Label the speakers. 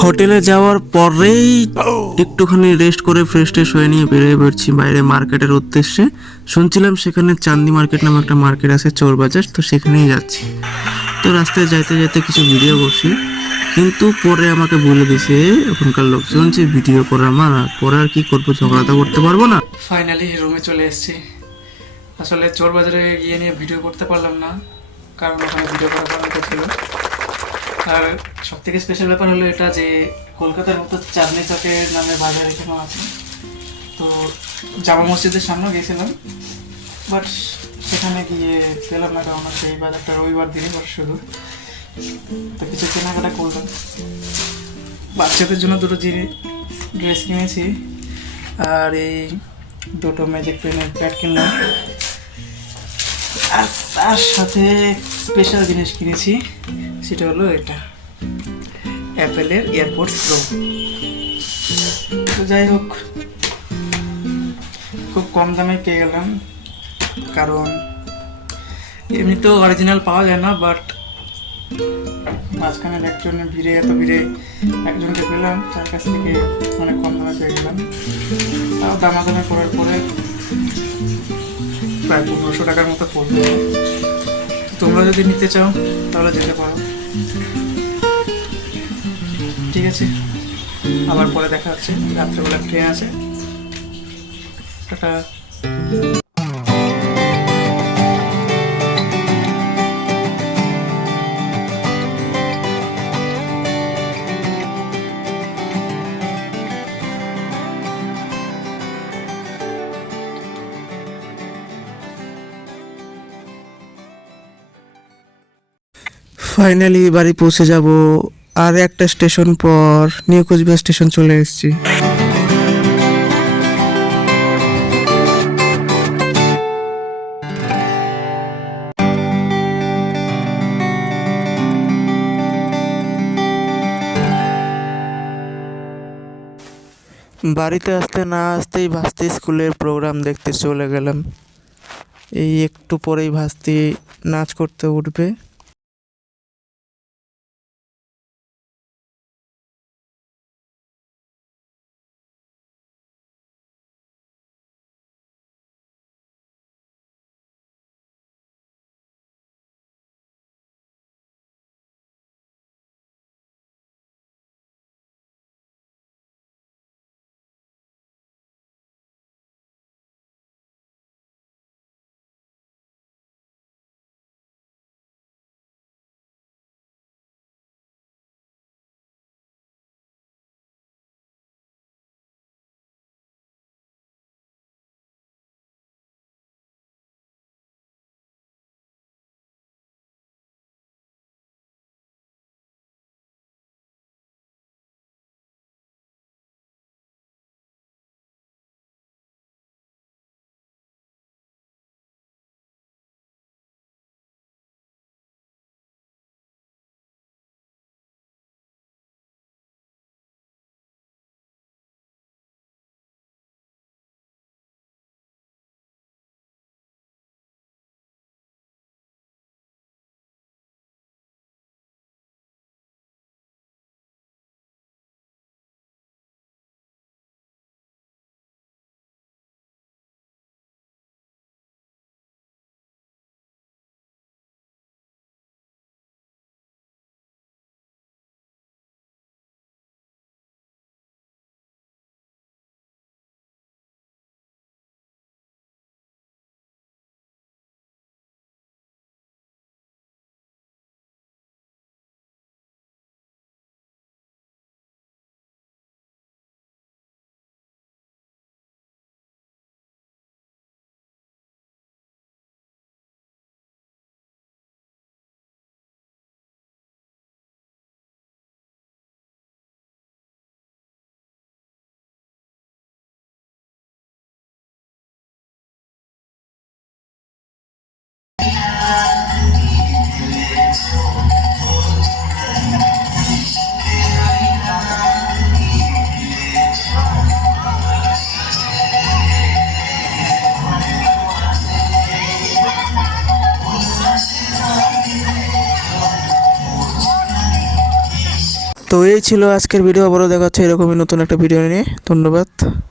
Speaker 1: হোটেলে যাওয়ার পরেই একটুখানি রেস্ট করে ফ্রেশ ট্রেশ হয়ে নিয়ে বেরিয়ে পড়ছি বাইরে মার্কেটের উদ্দেশ্যে। শুনছিলাম সেখানে চান্দি মার্কেট নামে একটা মার্কেট আছে চোর বাজার তো সেখানেই যাচ্ছি। তো রাস্তায় যাইতে যাইতে কিছু ভিডিও করছি, কিন্তু পরে আমাকে বলে দিছে ওখানকার লোকজন যে ভিডিও করা মানা পরে আর কি করব ঝগড়া তো করতে পারব না।
Speaker 2: ফাইনালি রুমে চলে এসেছি। আসলে চোর বাজারে গিয়ে নিয়ে ভিডিও করতে পারলাম না, কারণ ওখানে ভিডিও করা বন্ধ ছিল। আর সব থেকে স্পেশাল ব্যাপার হলো এটা যে কলকাতার মতো চাঁদনি চকের নামে বাজার এখানেও আছে। তো জামা মসজিদের সামনেও গিয়েছিলাম বাট সেখানে গিয়ে পেলাম না কারণ সেই বাজারটা রবিবার দিনই বসে শুধু। তো কিছু কেনাকাটা করলাম। বাচ্চাদের জন্য দুটো জিনিস ড্রেস কিনেছি, আর এই দুটো ম্যাজিক পেনের প্যাড কিনলাম। আর তার সাথে স্পেশাল জিনিস কিনেছি সেটা হলো এটা। অ্যাপেলের এয়ারপোর্ট প্রো তো যাই হোক, খুব কম দামে পেয়ে গেলাম, কারণ এমনি তো অরিজিনাল পাওয়া যায় না বাট মাঝখানের একজনের ভিড়ে, এত ভিড়ে একজনকে পেলাম, তার কাছ থেকে অনেক কম দামে পেয়ে গেলাম। তাও দামাদামি করার পরে প্রায় পনেরোশো টাকার মতো পড়বে তোমরা যদি নিতে চাও, তাহলে যেতে পারো। ঠিক আছে। আবার পরে দেখা হচ্ছে। রাত্রেবেলা ট্রেন আছে টাটা।
Speaker 1: ফাইনালি বাড়ি পৌঁছে যাব। আর একটা স্টেশন পর নিউ কোচবিহার স্টেশন চলে এসেছি। বাড়িতে আসতে না আসতেই ভাস্তি স্কুলের প্রোগ্রাম দেখতে চলে গেলাম। এই একটু পরেই ভাস্তি নাচ করতে উঠবে। তো এই ছিল আজকের ভিডিও। আবারও দেখা হচ্ছে এরকমই নতুন একটা ভিডিও নিয়ে। ধন্যবাদ।